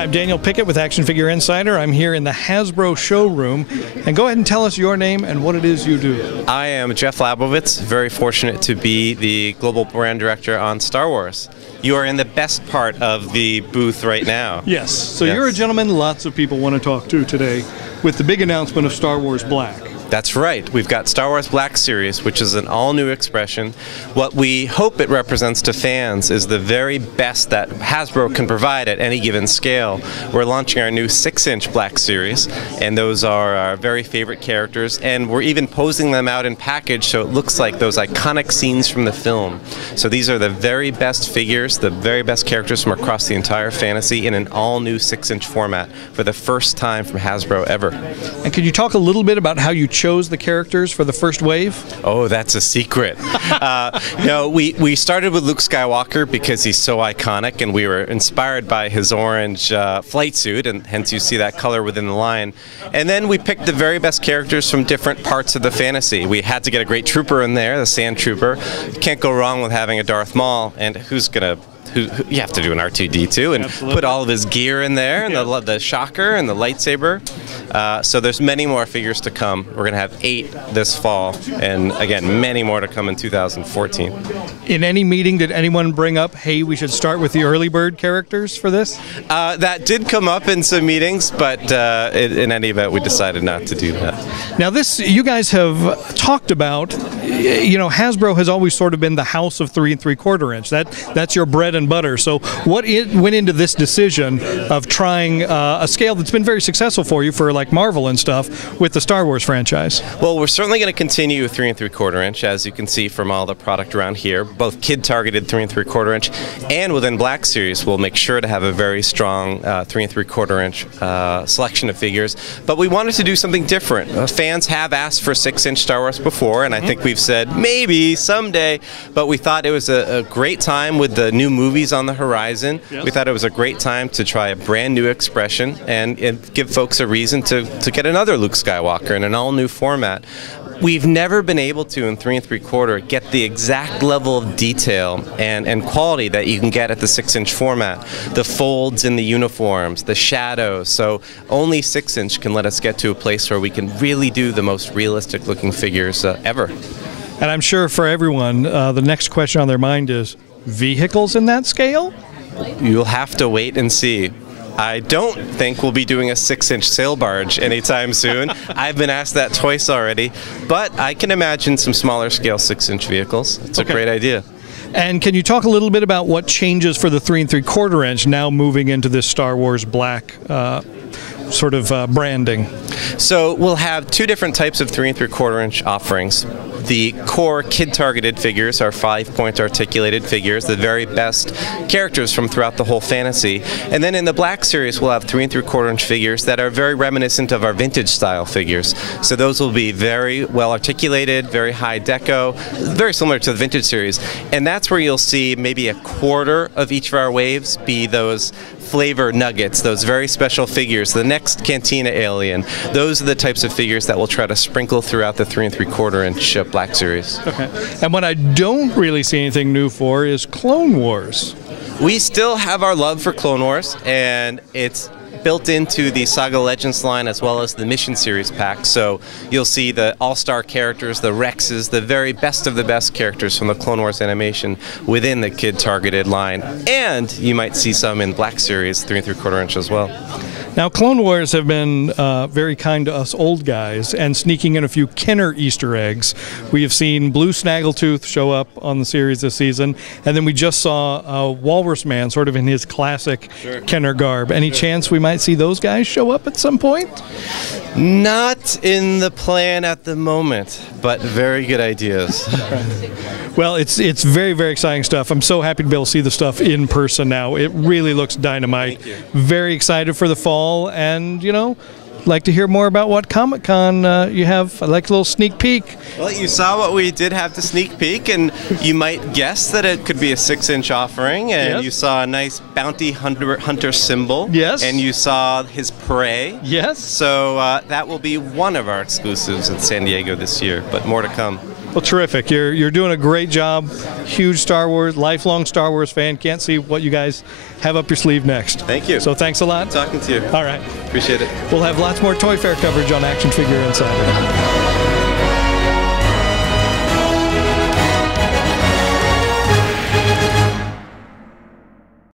I'm Daniel Pickett with Action Figure Insider. I'm here in the Hasbro showroom. And go ahead and tell us your name and what it is you do. I am Jeff Lavovitz, very fortunate to be the Global Brand Director on Star Wars. You are in the best part of the booth right now. Yes, so you're a gentleman lots of people want to talk to today with the big announcement of Star Wars Black. That's right. We've got Star Wars Black Series, which is an all-new expression. What we hope it represents to fans is the very best that Hasbro can provide at any given scale. We're launching our new 6-inch Black Series, and those are our very favorite characters, and we're even posing them out in package so it looks like those iconic scenes from the film. So these are the very best figures, the very best characters from across the entire fantasy in an all-new 6-inch format for the first time from Hasbro ever. And could you talk a little bit about how you chose the characters for the first wave? Oh, that's a secret. No, we started with Luke Skywalker because he's so iconic, and we were inspired by his orange flight suit, and hence you see that color within the line. And then we picked the very best characters from different parts of the fantasy. We had to get a great trooper in there, the Sand Trooper. You can't go wrong with having a Darth Maul, and who's gonna... you have to do an R2-D2 and put all of his gear in there, and the shocker and the lightsaber. So there's many more figures to come. We're going to have 8 this fall, and again, many more to come in 2014. In any meeting, did anyone bring up, hey, we should start with the early bird characters for this? That did come up in some meetings, but in any event, we decided not to do that. Now this, you guys have talked about, you know, Hasbro has always sort of been the house of 3 3/4 inch. That's your bread and butter. So what went into this decision of trying a scale that's been very successful for you for like Marvel and stuff with the Star Wars franchise? Well, we're certainly going to continue with 3 3/4 inch, as you can see from all the product around here. Both kid-targeted 3 3/4 inch, and within Black Series, we'll make sure to have a very strong 3 3/4 inch selection of figures. But we wanted to do something different. Fans have asked for 6-inch Star Wars before, and I think we've said maybe someday. But we thought it was a great time with the new movies on the horizon. Yes. We thought it was a great time to try a brand new expression and give folks a reason to get another Luke Skywalker in an all-new format. We've never been able to, in 3 3/4, get the exact level of detail and quality that you can get at the 6-inch format. The folds in the uniforms, the shadows. So only 6-inch can let us get to a place where we can really do the most realistic-looking figures ever. And I'm sure for everyone, the next question on their mind is, vehicles in that scale? You'll have to wait and see. I don't think we'll be doing a 6-inch sail barge anytime soon. I've been asked that twice already, but I can imagine some smaller scale 6-inch vehicles. It's a great idea. And can you talk a little bit about what changes for the 3 3/4 inch now moving into this Star Wars Black sort of branding? So we'll have 2 different types of 3 3/4 inch offerings. The core kid-targeted figures are 5-point articulated figures, the very best characters from throughout the whole fantasy. And then in the Black Series, we'll have 3 3/4 inch figures that are very reminiscent of our vintage style figures. So those will be very well articulated, very high deco, very similar to the vintage series. And that's where you'll see maybe a quarter of each of our waves be those flavor nuggets, those very special figures, the next Cantina alien. Those are the types of figures that we'll try to sprinkle throughout the 3 3/4 inch Black Series. Okay. And what I don't really see anything new for is Clone Wars. We still have our love for Clone Wars, and it's built into the Saga Legends line as well as the Mission Series pack. So you'll see the all-star characters, the Rexes, the very best of the best characters from the Clone Wars animation within the kid-targeted line. And you might see some in Black Series 3 3/4 inch as well. Now, Clone Wars have been very kind to us old guys and sneaking in a few Kenner Easter eggs. We have seen Blue Snaggletooth show up on the series this season, and then we just saw Walrus Man sort of in his classic Kenner garb. Any chance we might see those guys show up at some point? Not in the plan at the moment, but very good ideas. Well, it's very, very exciting stuff. I'm so happy to be able to see the stuff in person now. It really looks dynamite. Very excited for the fall, and, you know, like to hear more about what Comic-Con you have. I'd like a little sneak peek. Well, you saw what we did have to sneak peek, and you might guess that it could be a 6-inch offering, and you saw a nice bounty hunter symbol. Yes. And you saw his prey. Yes. So that will be one of our exclusives at San Diego this year, but more to come. Well, terrific. You're doing a great job. Huge Star Wars, lifelong Star Wars fan. Can't see what you guys have up your sleeve next. Thank you. So thanks a lot. Talking to you. All right. Appreciate it. We'll have lots more Toy Fair coverage on Action Figure Insider.